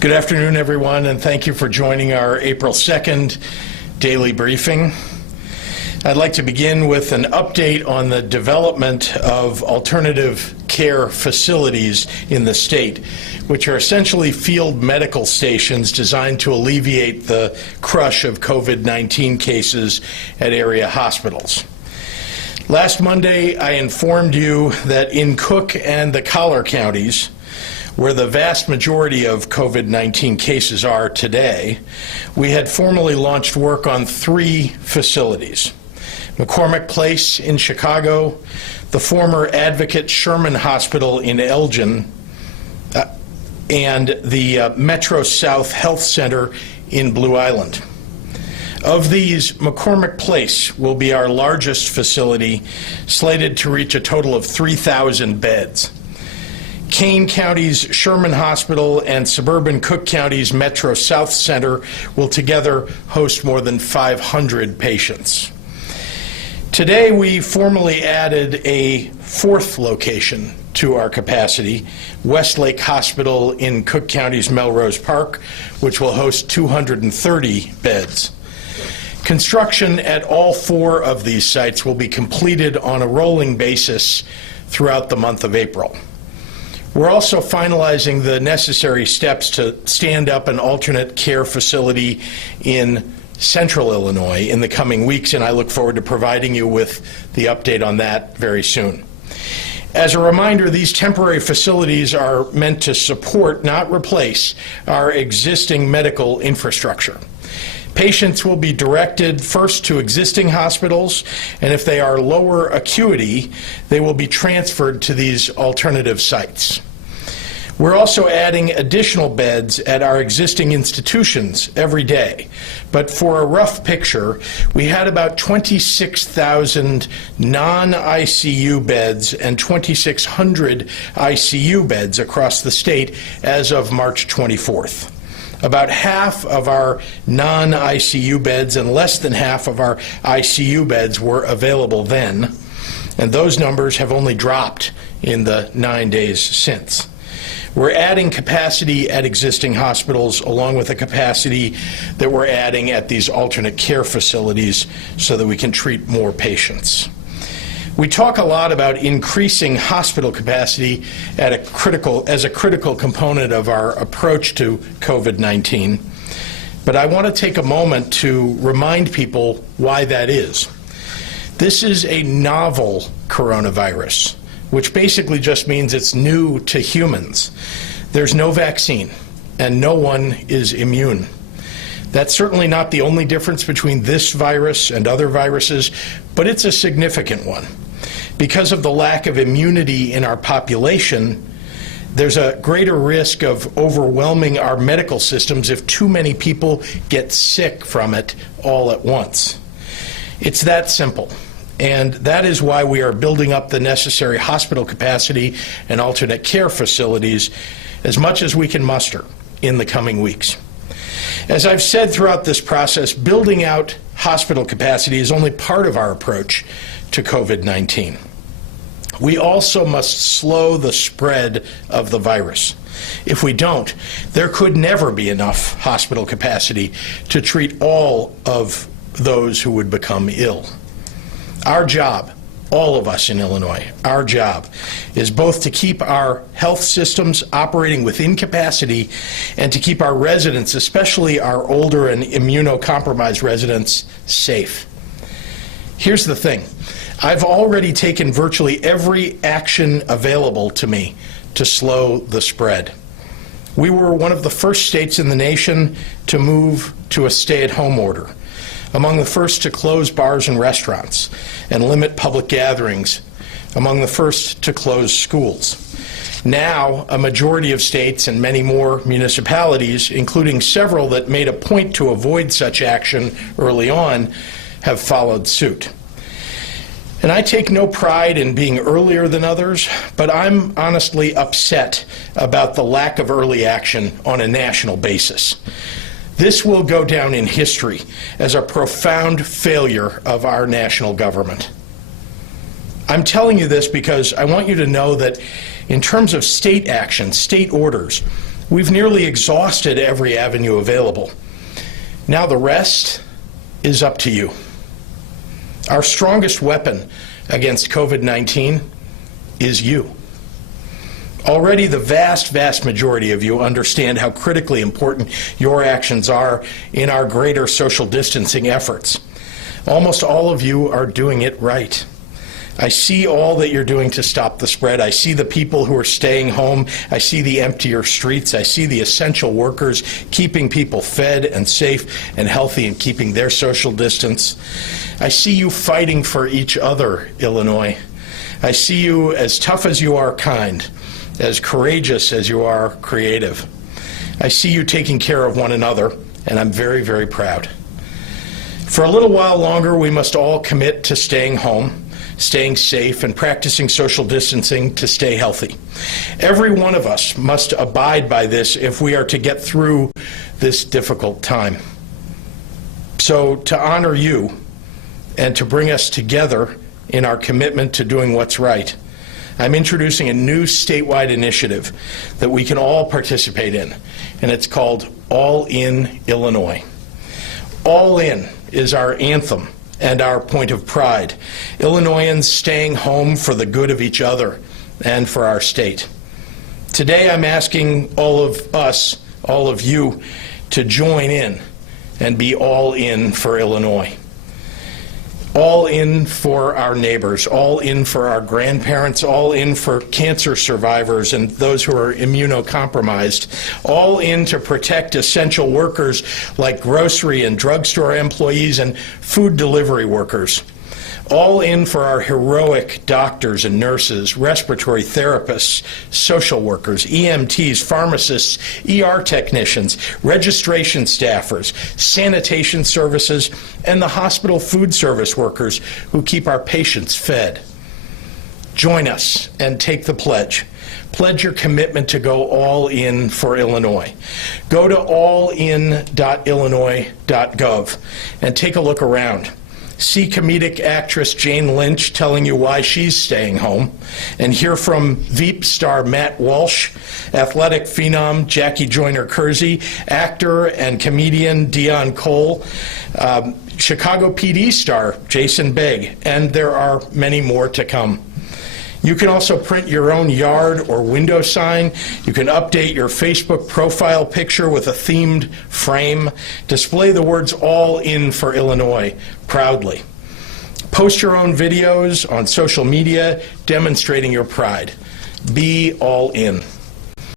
Good afternoon, everyone, and thank you for joining our April 2nd daily briefing. I'd like to begin with an update on the development of alternative care facilities in the state, which are essentially field medical stations designed to alleviate the crush of COVID-19 cases at area hospitals. Last Monday, I informed you that in Cook and the Collier counties, where the vast majority of COVID-19 cases are today, we had formally launched work on 3 facilities: McCormick Place in Chicago, the former Advocate Sherman Hospital in Elgin, and the Metro South Health Center in Blue Island. Of these, McCormick Place will be our largest facility, slated to reach a total of 3,000 beds. Kane County's Sherman Hospital and suburban Cook County's Metro South Center will together host more than 500 patients. Today, we formally added a 4th location to our capacity, Westlake Hospital in Cook County's Melrose Park, which will host 230 beds. Construction at all 4 of these sites will be completed on a rolling basis throughout the month of April. We're also finalizing the necessary steps to stand up an alternate care facility in Central Illinois in the coming weeks, and I look forward to providing you with the update on that very soon. As a reminder, these temporary facilities are meant to support, not replace, our existing medical infrastructure. Patients will be directed first to existing hospitals, and if they are lower acuity, they will be transferred to these alternative sites. We're also adding additional beds at our existing institutions every day. But for a rough picture, we had about 26,000 non-ICU beds and 2,600 ICU beds across the state as of March 24th. About half of our non-ICU beds and less than half of our ICU beds were available then, and those numbers have only dropped in the 9 days since. We're adding capacity at existing hospitals along with the capacity that we're adding at these alternate care facilities so that we can treat more patients. We talk a lot about increasing hospital capacity as a critical component of our approach to COVID-19, but I want to take a moment to remind people why that is. This is a novel coronavirus, which basically just means it's new to humans. There's no vaccine, and no one is immune. That's certainly not the only difference between this virus and other viruses, but it's a significant one. Because of the lack of immunity in our population, there's a greater risk of overwhelming our medical systems if too many people get sick from it all at once. It's that simple. And that is why we are building up the necessary hospital capacity and alternate care facilities as much as we can muster in the coming weeks. As I've said throughout this process, building out hospital capacity is only part of our approach to COVID-19. We also must slow the spread of the virus. If we don't, there could never be enough hospital capacity to treat all of those who would become ill. Our job, all of us in Illinois, our job is both to keep our health systems operating within capacity and to keep our residents, especially our older and immunocompromised residents, safe. Here's the thing. I've already taken virtually every action available to me to slow the spread. We were one of the first states in the nation to move to a stay-at-home order, among the first to close bars and restaurants and limit public gatherings, among the first to close schools. Now, a majority of states and many more municipalities, including several that made a point to avoid such action early on, have followed suit. And I take no pride in being earlier than others, but I'm honestly upset about the lack of early action on a national basis. This will go down in history as a profound failure of our national government. I'm telling you this because I want you to know that in terms of state action, state orders, We've nearly exhausted every avenue available. Now the rest is up to you. Our strongest weapon against COVID-19 is you. Already the vast majority of you understand how critically important your actions are in our greater social distancing efforts. Almost all of you are doing it right. I see all that you're doing to stop the spread. I see the people who are staying home. I see the emptier streets. I see the essential workers keeping people fed and safe and healthy and keeping their social distance. I see you fighting for each other, Illinois. I see you as tough as you are kind, as courageous as you are creative. I see you taking care of one another, and I'm very proud. For a little while longer, we must all commit to staying home, staying safe, and practicing social distancing to stay healthy. Every one of us must abide by this if we are to get through this difficult time. So to honor you and to bring us together in our commitment to doing what's right, I'm introducing a new statewide initiative that we can all participate in, and it's called All In Illinois. All In is our anthem and our point of pride. Illinoisans staying home for the good of each other and for our state. Today I'm asking all of us, all of you, to join in and be all in for Illinois. All in for our neighbors, all in for our grandparents, all in for cancer survivors and those who are immunocompromised, all in to protect essential workers like grocery and drugstore employees and food delivery workers. All in for our heroic doctors and nurses, respiratory therapists, social workers, EMTs, pharmacists, ER technicians, registration staffers, sanitation services, and the hospital food service workers who keep our patients fed. Join us and take the pledge. Pledge your commitment to go all in for Illinois. Go to allin.illinois.gov and take a look around. See comedic actress Jane Lynch telling you why she's staying home, and hear from Veep star Matt Walsh, athletic phenom Jackie Joyner-Kersee, actor and comedian Dion Cole, Chicago PD star Jason Begg, and there are many more to come. You can also print your own yard or window sign. You can update your Facebook profile picture with a themed frame. Display the words "All In for Illinois" proudly. Post your own videos on social media demonstrating your pride. Be all in.